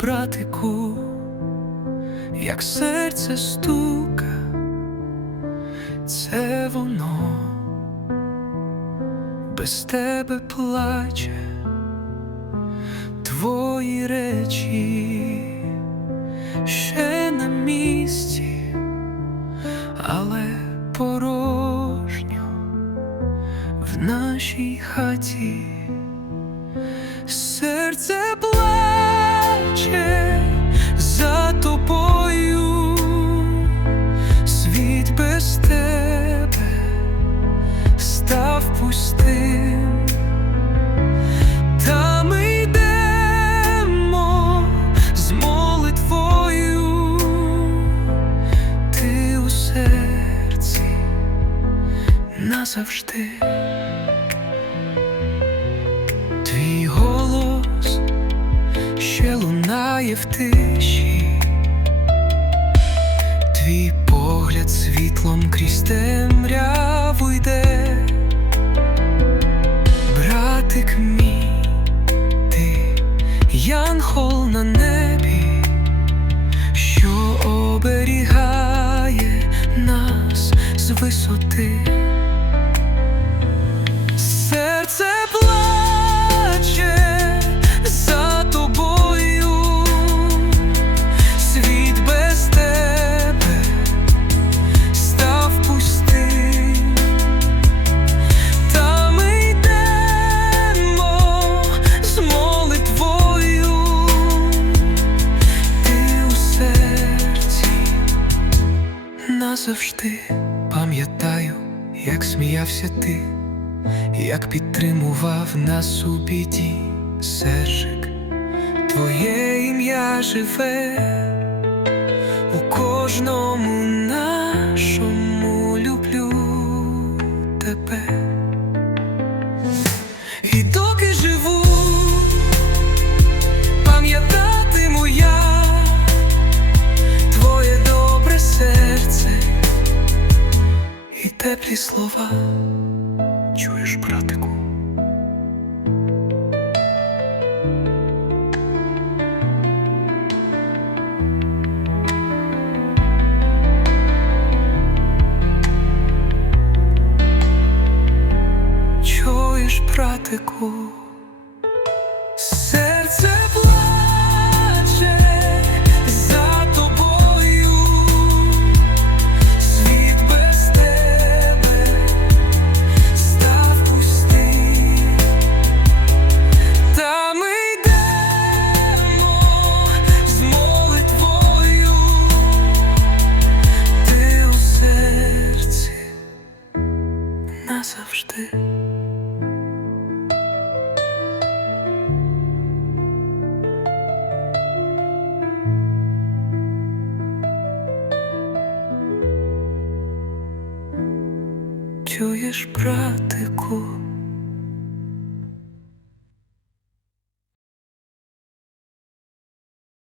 братику, як серце стука, це воно без тебе плаче, твої речі ще на місці, але порожньо в нашій хаті. Назавжди. Твій голос ще лунає в тиші, твій погляд світлом крізь темряву йде, братик мій, ти янхол на небі, що оберігає нас з висоти. Назавжди. Пам'ятаю, як сміявся ти як підтримував нас у біді, Сержик, твоє ім'я живе у кожному нашому і слова. Чуєш, братику? Чуєш, братику? Чуєш, братику?